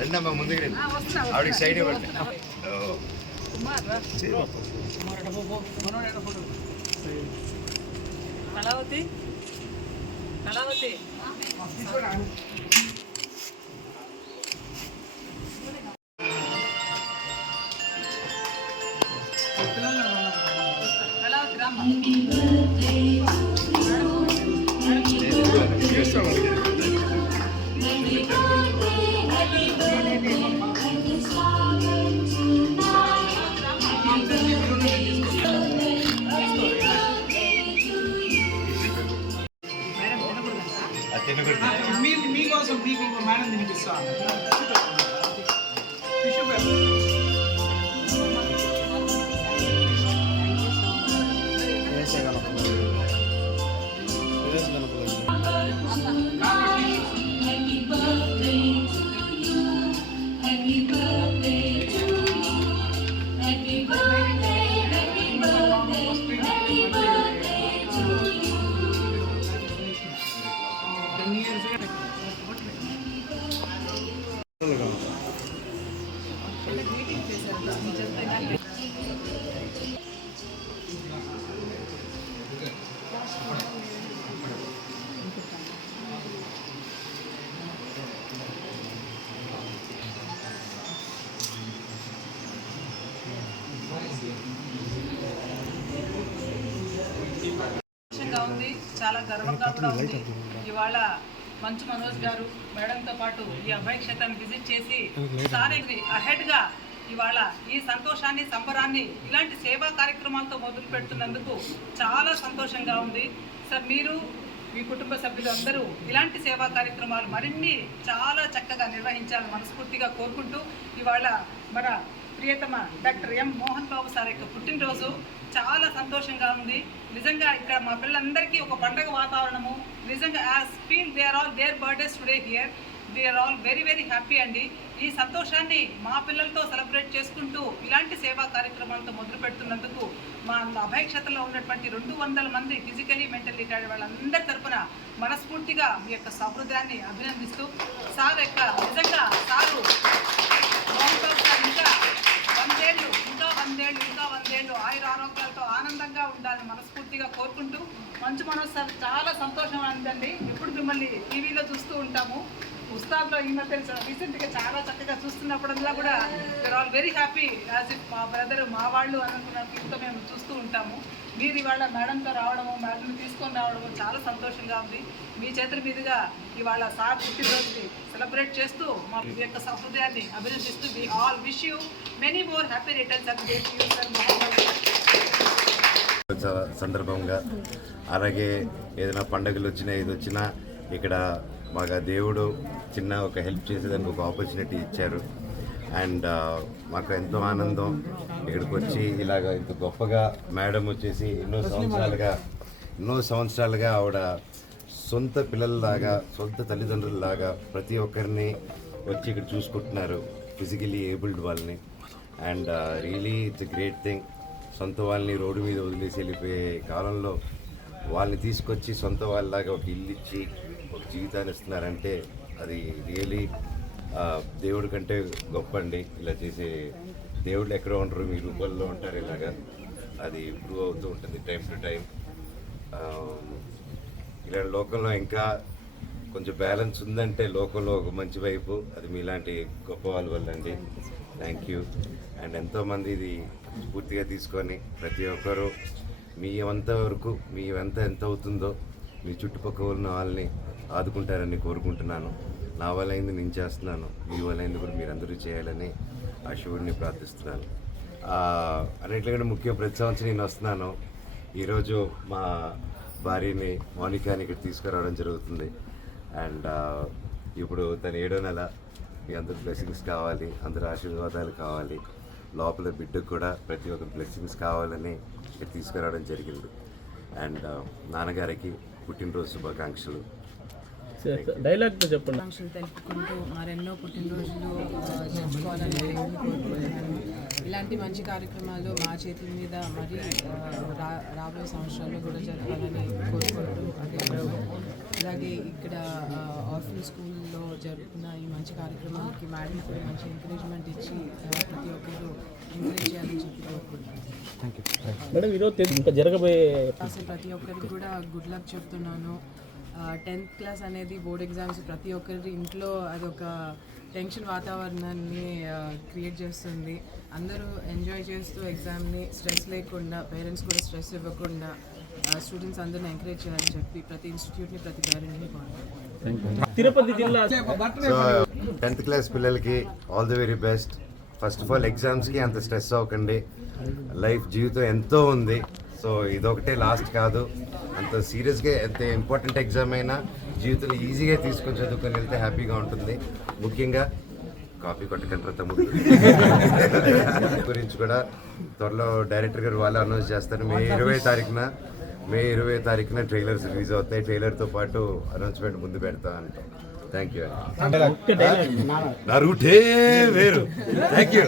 రెండమ్మా ముందుకు ఆవిడకి సైడ్ ఇవ్వండి. కళావతి కళావతి మీకోసం మీకు మేడం తినిపిస్తాను. ఉంది, చాలా గర్వంగా కూడా ఉంది. ఇవాళ మంచు మనోజ్ గారు మేడంతో పాటు ఈ అభయ క్షేత్రాన్ని విజిట్ చేసి సారికి అహెడ్గా ఇవాళ ఈ సంతోషాన్ని సంబరాన్ని ఇలాంటి సేవా కార్యక్రమాలతో మొదలు పెడుతున్నందుకు చాలా సంతోషంగా ఉంది. సార్ మీరు మీ కుటుంబ సభ్యులు అందరూ ఇలాంటి సేవా కార్యక్రమాలు మరిన్ని చాలా చక్కగా నిర్వహించాలని మనస్ఫూర్తిగా కోరుకుంటూ ఇవాళ మన ప్రియతమ doctor M Mohan Babu sir యొక్క పుట్టినరోజు చాలా సంతోషంగా ఉంది. నిజంగా ఇక్కడ మా పిల్లలందరికీ ఒక పండగ వాతావరణము. నిజంగా as feel they are all their birthdays today here. They are all very very happy అండి. ఈ సంతోషాన్ని మా పిల్లలతో సెలబ్రేట్ చేసుకుంటూ ఇలాంటి సేవా కార్యక్రమాలతో మొదలు పెడుతున్నందుకు మా అభయ క్షేత్రంలో ఉన్నటువంటి 200 మంది ఫిజికలీ మెంటల్లీ వాళ్ళందరి తరఫున మనస్ఫూర్తిగా మీ యొక్క సహృదయాన్ని అభినందిస్తూ సార్ యొక్క నిజంగా సారు ఇంకా 100 ఏళ్ళు ఆయుర ఆరోగ్యాలతో ఆనందంగా ఉండాలని మనస్ఫూర్తిగా కోరుకుంటూ మంచు మనోజ్ సార్ చాలా సంతోషం అందండి. ఇప్పుడు మిమ్మల్ని టీవీలో చూస్తూ ఉంటాము. ఉస్తాద్లో ఈ మధ్య రీసెంట్గా చాలా చక్కగా చూస్తున్నప్పుడల్లా కూడా we are all very happy as if మా బ్రదర్ మా వాళ్ళు అనుకున్న ఫీల్తో మేము చూస్తూ ఉంటాము. మీరు ఇవాళ మేడంతో రావడము, మేడంని తీసుకొని రావడము చాలా సంతోషంగా ఉంది. మీ చేతుల మీదుగా ఇవాళ సార్ పుట్టినరోజుని సెలబ్రేట్ చేస్తూ మా యొక్క సహృదయాన్ని అభినందిస్తూ we all wish you many more happy returns of day to you sir. సందర్భంగా అలాగే ఏదైనా పండుగలు వచ్చినా ఇది వచ్చినా ఇక్కడ మాకు దేవుడు చిన్న ఒక హెల్ప్ చేసేదానికి ఒక ఆపర్చునిటీ ఇచ్చారు. అండ్ మాకు ఎంతో ఆనందం ఇక్కడికి వచ్చి ఇలాగ ఇంత గొప్పగా మేడం వచ్చేసి ఎన్నో సంవత్సరాలుగా ఆవిడ సొంత పిల్లల్లాగా సొంత తల్లిదండ్రులలాగా ప్రతి ఒక్కరిని వచ్చి ఇక్కడ చూసుకుంటున్నారు, ఫిజికలీ ఏబుల్డ్ వాళ్ళని. And really it's a great thing. సొంత వాళ్ళని రోడ్డు మీద వదిలేసి వెళ్ళిపోయే కాలంలో వాళ్ళని తీసుకొచ్చి సొంత వాళ్ళలాగా ఒక ఇల్లు ఇచ్చి ఒక జీవితాన్ని ఇస్తున్నారంటే అది రియలీ దేవుడి కంటే గొప్ప అండి. ఇలా చేసే దేవుళ్ళు ఎక్కడో ఉంటారు, మీ రూపంలో ఉంటారు. ఇలాగా అది ఇంప్రూవ్ అవుతూ ఉంటుంది టైం టు టైం. ఇలా లోకంలో ఇంకా కొంచెం బ్యాలెన్స్ ఉందంటే లోకంలో ఒక మంచి వైపు అది మీలాంటి గొప్ప వాళ్ళ వల్ల అండి. Thank you. అండ్ ఎంతోమంది ఇది పూర్తిగా తీసుకొని ప్రతి ఒక్కరూ మీ ఎంత అవుతుందో మీ చుట్టుపక్కల ఉన్న వాళ్ళని ఆదుకుంటారని కోరుకుంటున్నాను. నా వల్ల అయింది నేను చేస్తున్నాను, మీ వల్ల అయింది కూడా మీరందరూ చేయాలని ఆ శివుడిని ప్రార్థిస్తున్నాను. అన్నింటికంటే ముఖ్యం ప్రతి సంవత్సరం నేను వస్తున్నాను. ఈరోజు మా భార్యని మౌనికాని ఇక్కడ తీసుకురావడం జరుగుతుంది. అండ్ ఇప్పుడు తను 7వ నెల. మీ అందరూ బ్లెస్సింగ్స్ కావాలి, అందరూ ఆశీర్వాదాలు కావాలి. లోపల బిడ్డకు కూడా ప్రతి ఒక్క బ్లెస్సింగ్స్ కావాలని ఇక్కడ తీసుకురావడం జరిగింది. అండ్ నాన్నగారికి పుట్టినరోజు శుభాకాంక్షలు. డైలాగ్తో చెప్పండి. ఆకాంక్షలు తెలుపుకుంటూ మరెన్నో పుట్టినరోజులు జరుపుకోవాలని కోరుకుంటున్నాను. ఇలాంటి మంచి కార్యక్రమాలు మా చేతుల మీద మరి రాబోయే సంవత్సరాల్లో కూడా జరపాలని కోరుకుంటూ అలాగే ఇక్కడ ఆర్ఫన్ స్కూల్లో మంచి కార్యక్రమానికి మేడం కూడా మంచి ఎంకరేజ్మెంట్ ఇచ్చి ప్రతి ఒక్కరు ఎంకరేజ్ చేయాలని చెప్పి కోరుకుంటున్నాను. మేడం ఈరోజు ఇంకా జరగబోయే అసలు ప్రతి ఒక్కరికి కూడా గుడ్ లక్ చెప్తున్నాను. 10th క్లాస్ అనేది బోర్డ్ ఎగ్జామ్స్ ప్రతి ఒక్కరి ఇంట్లో అదొక టెన్షన్ వాతావరణాన్ని క్రియేట్ చేస్తుంది. అందరూ ఎంజాయ్ చేస్తూ ఎగ్జామ్ని స్ట్రెస్ లేకుండా, పేరెంట్స్ కూడా స్ట్రెస్ ఇవ్వకుండా స్టూడెంట్స్ అందరిని ఎంకరేజ్ చేయాలని చెప్పి ప్రతి ఇన్స్టిట్యూట్ని ప్రతి పేరెంట్ని కోరుకుంటున్నాను. తిరుపతి జిల్లా సో 10th క్లాస్ పిల్లలకి all the very best. First of all ఎగ్జామ్స్కి అంత స్ట్రెస్ అవ్వకండి. లైఫ్ జీవితం ఎంతో ఉంది. సో ఇదొకటే లాస్ట్ కాదు. అంత సీరియస్గా ఎంత ఇంపార్టెంట్ ఎగ్జామ్ అయినా జీవితంలో ఈజీగా తీసుకొని చదువుకొని వెళ్తే హ్యాపీగా ఉంటుంది. ముఖ్యంగా కాపీ కొట్టకంటారు తమ్ముడు గురించి కూడా త్వరలో డైరెక్టర్ గారు వాళ్ళు అనౌన్స్ చేస్తారు. మే 20 తారీఖున ట్రైలర్స్ రిలీజ్ అవుతాయి. ట్రైలర్తో పాటు అనౌన్స్మెంట్ ముందు పెడతా అంటాం. Thank you. నా రూటే వేరు. Thank you.